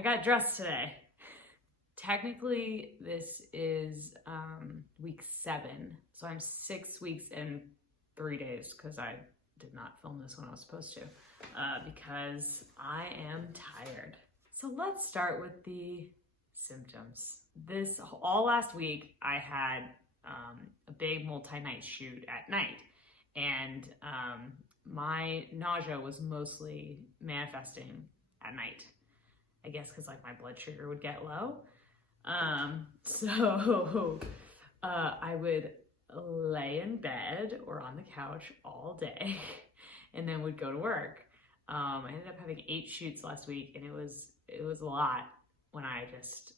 I got dressed today. Technically, this is week 7. So I'm 6 weeks and 3 days because I did not film this when I was supposed to because I am tired. So let's start with the symptoms. All last week, I had a big multi-night shoot at night. And my nausea was mostly manifesting at night. I guess because like my blood sugar would get low. So I would lay in bed or on the couch all day and then would go to work. I ended up having 8 shoots last week, and it was a lot when I just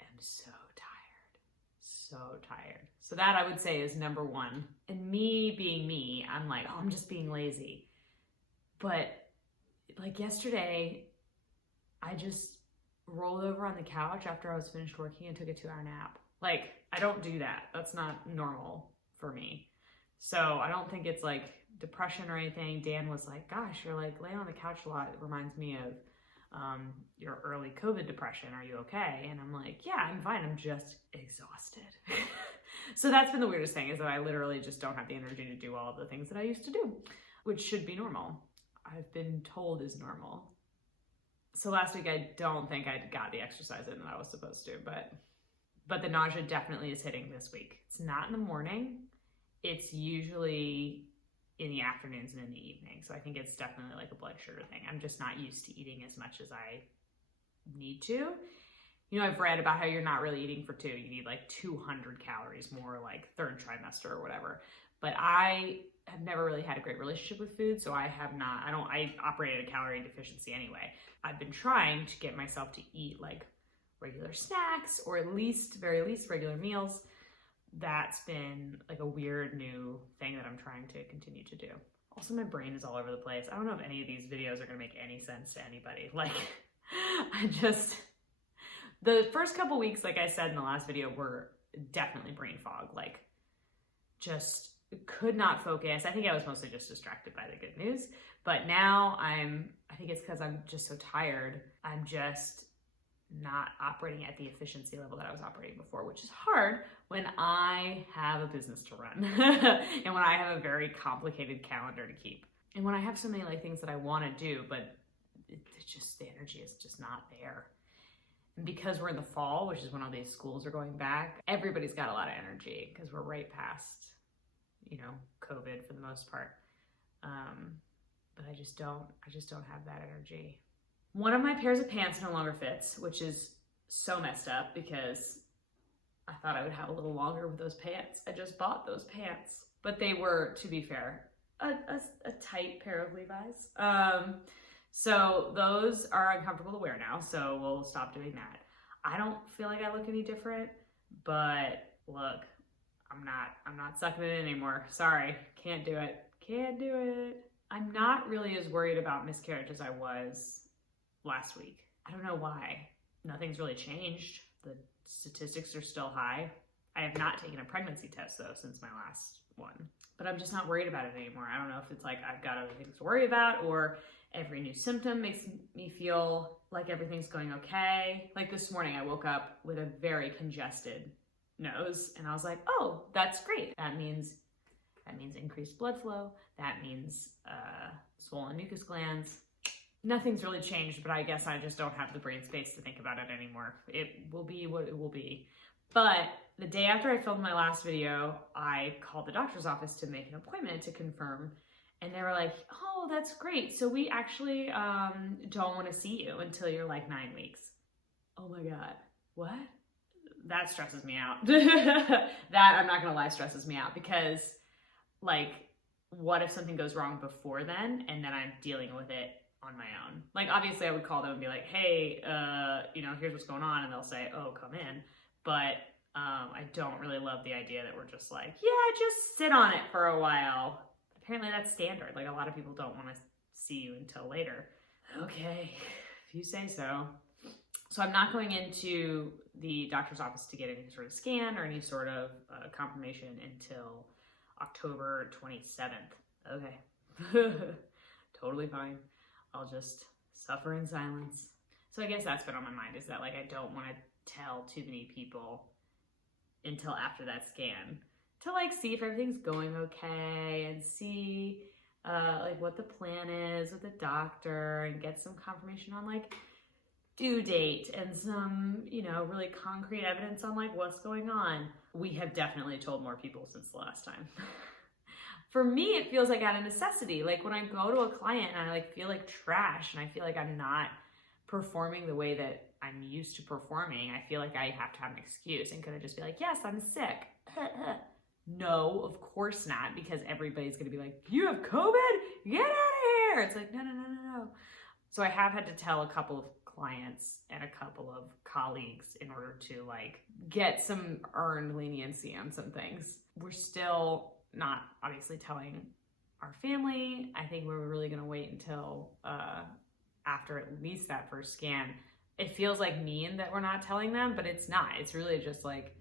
am so tired. So that I would say is number 1. And me being me, I'm like, oh, I'm just being lazy. But like yesterday, I just rolled over on the couch after I was finished working and took a 2-hour nap. Like, I don't do that. That's not normal for me. So I don't think it's like depression or anything. Dan was like, gosh, you're like laying on the couch a lot. It reminds me of your early COVID depression. Are you okay? And I'm like, yeah, I'm fine. I'm just exhausted. So that's been the weirdest thing, is that I literally just don't have the energy to do all of the things that I used to do, which should be normal. I've been told is normal. So last week, I don't think I got the exercise in that I was supposed to, but the nausea definitely is hitting this week. It's not in the morning. It's usually in the afternoons and in the evening. So I think it's definitely like a blood sugar thing. I'm just not used to eating as much as I need to. You know, I've read about how you're not really eating for 2. You need like 200 calories more, like 3rd trimester or whatever. But I have never really had a great relationship with food, so I operate at a calorie deficiency anyway. I've been trying to get myself to eat like regular snacks, or at least, very least, regular meals. That's been like a weird new thing that I'm trying to continue to do. Also, my brain is all over the place. I don't know if any of these videos are gonna make any sense to anybody. Like, the first couple weeks, like I said in the last video, were definitely brain fog. Like, just could not focus. I think I was mostly just distracted by the good news. But now I think it's because I'm just so tired. I'm just not operating at the efficiency level that I was operating before, which is hard when I have a business to run and when I have a very complicated calendar to keep. And when I have so many like things that I want to do, but it's just, the energy is just not there. And because we're in the fall, which is when all these schools are going back, everybody's got a lot of energy because we're right past, COVID for the most part. But I just don't have that energy. One of my pairs of pants no longer fits, which is so messed up because I thought I would have a little longer with those pants. I just bought those pants, but they were, to be fair, a tight pair of Levi's. So those are uncomfortable to wear now, so we'll stop doing that. I don't feel like I look any different, but look, I'm not sucking it in anymore. Sorry, can't do it. I'm not really as worried about miscarriage as I was last week. I don't know why. Nothing's really changed. The statistics are still high. I have not taken a pregnancy test though since my last one, but I'm just not worried about it anymore. I don't know if it's like I've got other things to worry about, or every new symptom makes me feel like everything's going okay. Like this morning, I woke up with a very congested nose, and I was like, oh, that's great. That means increased blood flow. That means swollen mucus glands. Nothing's really changed, but I guess I just don't have the brain space to think about it anymore. It will be what it will be. But the day after I filmed my last video, I called the doctor's office to make an appointment to confirm. And they were like, oh, that's great. So we actually don't want to see you until you're like 9 weeks. Oh my God, what? That stresses me out. That, I'm not gonna lie, stresses me out, because like, what if something goes wrong before then and then I'm dealing with it on my own? Like, obviously I would call them and be like, hey, here's what's going on. And they'll say, oh, come in. But I don't really love the idea that we're just like, yeah, just sit on it for a while. Apparently that's standard. Like, a lot of people don't want to see you until later. Okay, if you say so. So I'm not going into the doctor's office to get any sort of scan or any sort of confirmation until October 27th. Okay, totally fine. I'll just suffer in silence. So I guess that's been on my mind, is that like I don't want to tell too many people until after that scan to like see if everything's going okay and see like what the plan is with the doctor and get some confirmation on like due date and some, you know, really concrete evidence on like what's going on. We have definitely told more people since the last time. For me, it feels like out of necessity. Like when I go to a client and I like feel like trash and I feel like I'm not performing the way that I'm used to performing, I feel like I have to have an excuse. And could I just be like, yes, I'm sick? No, of course not, because everybody's gonna be like, you have COVID? Get out of here. It's like, no. So I have had to tell a couple of clients and a couple of colleagues in order to like get some earned leniency on some things. We're still not obviously telling our family. I think we're really gonna wait until after at least that first scan. It feels like mean that we're not telling them, but it's not. It's really just like,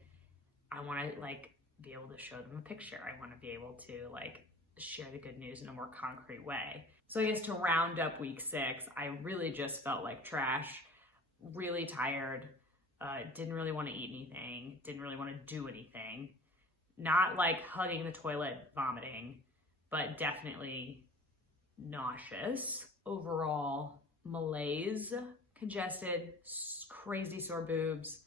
I wanna like be able to show them a picture. I wanna be able to like share the good news in a more concrete way. So I guess to round up week 6, I really just felt like trash, really tired, didn't really want to eat anything, didn't really want to do anything, not like hugging the toilet, vomiting, but definitely nauseous, overall malaise, congested, crazy sore boobs,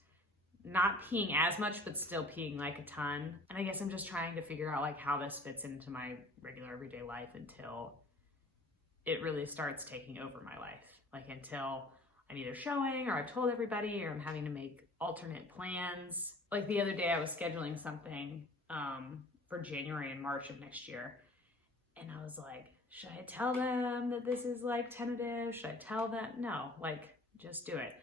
not peeing as much, but still peeing like a ton. And I guess I'm just trying to figure out like how this fits into my regular everyday life until it really starts taking over my life. Like until I'm either showing or I've told everybody or I'm having to make alternate plans. Like the other day I was scheduling something for January and March of next year. And I was like, should I tell them that this is like tentative? Should I tell them? No, like just do it.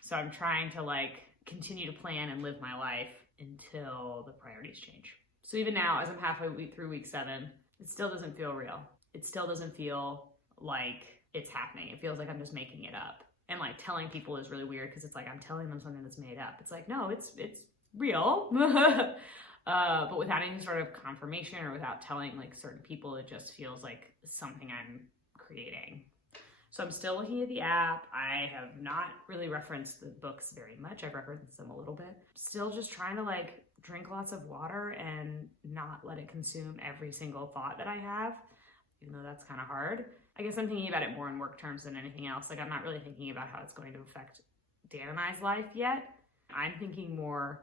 So I'm trying to like continue to plan and live my life until the priorities change. So even now, as I'm halfway through week 7, it still doesn't feel real. It still doesn't feel like it's happening. It feels like I'm just making it up. And like telling people is really weird because it's like I'm telling them something that's made up. It's like, no, it's real. But without any sort of confirmation or without telling like certain people, it just feels like something I'm creating. So I'm still looking at the app. I have not really referenced the books very much. I've referenced them a little bit. Still just trying to like drink lots of water and not let it consume every single thought that I have, even though that's kind of hard. I guess I'm thinking about it more in work terms than anything else. Like I'm not really thinking about how it's going to affect Dan and I's life yet. I'm thinking more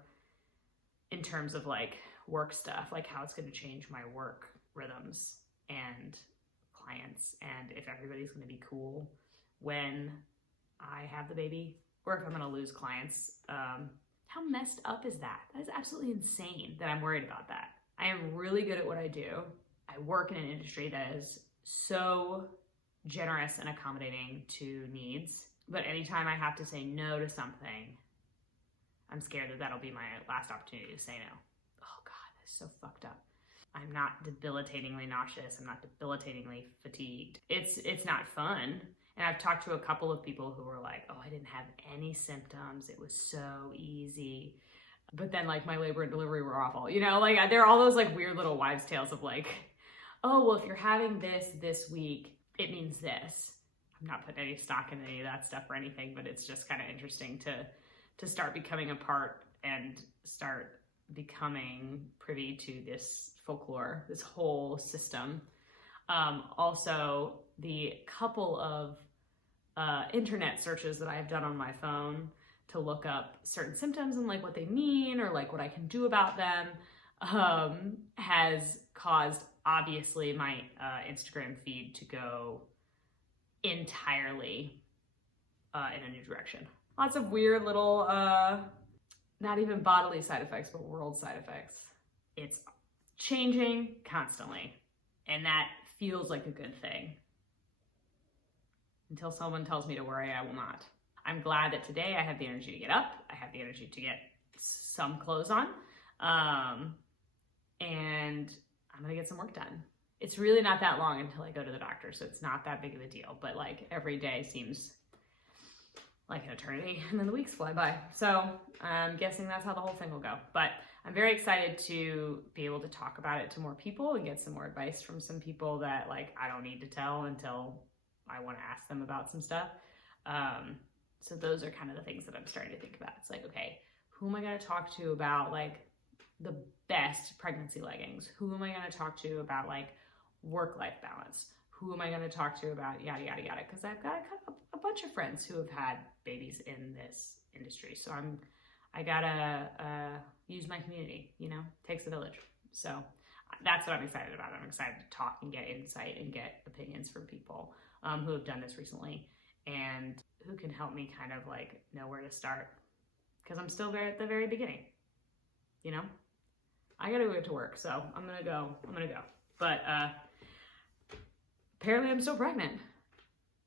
in terms of like work stuff, like how it's going to change my work rhythms and clients, and if everybody's going to be cool when I have the baby, or if I'm going to lose clients. How messed up is that? That is absolutely insane that I'm worried about that. I am really good at what I do. I work in an industry that is so generous and accommodating to needs, but anytime I have to say no to something, I'm scared that that'll be my last opportunity to say no. Oh God, that's so fucked up. I'm not debilitatingly nauseous. I'm not debilitatingly fatigued. It's not fun. And I've talked to a couple of people who were like, oh, I didn't have any symptoms. It was so easy. But then like my labor and delivery were awful. You know, like there are all those like weird little wives' tales of like, oh, well, if you're having this week, it means this. I'm not putting any stock in any of that stuff or anything, but it's just kind of interesting to start becoming a part and start becoming privy to this folklore, this whole system. Also, the couple of internet searches that I've done on my phone to look up certain symptoms and like what they mean or like what I can do about them has caused obviously my Instagram feed to go entirely in a new direction. Lots of weird little, not even bodily side effects, but world side effects. It's changing constantly, and that feels like a good thing. Until someone tells me to worry, I will not. I'm glad that today I have the energy to get up. I have the energy to get some clothes on. And I'm gonna get some work done. It's really not that long until I go to the doctor, so it's not that big of a deal, but like every day seems like an eternity, and then the weeks fly by. So I'm guessing that's how the whole thing will go. But I'm very excited to be able to talk about it to more people and get some more advice from some people that like I don't need to tell until I want to ask them about some stuff. So those are kind of the things that I'm starting to think about. It's like, okay, who am I going to talk to about like the best pregnancy leggings? Who am I going to talk to about like work-life balance? Who am I going to talk to about yada, yada, yada? Because I've got a bunch of friends who have had babies in this industry. So I gotta use my community, you know, takes a village. So that's what I'm excited about. I'm excited to talk and get insight and get opinions from people who have done this recently and who can help me kind of like know where to start. Because I'm still at the very beginning, you know? I gotta go to work, so I'm gonna go. But apparently I'm still pregnant.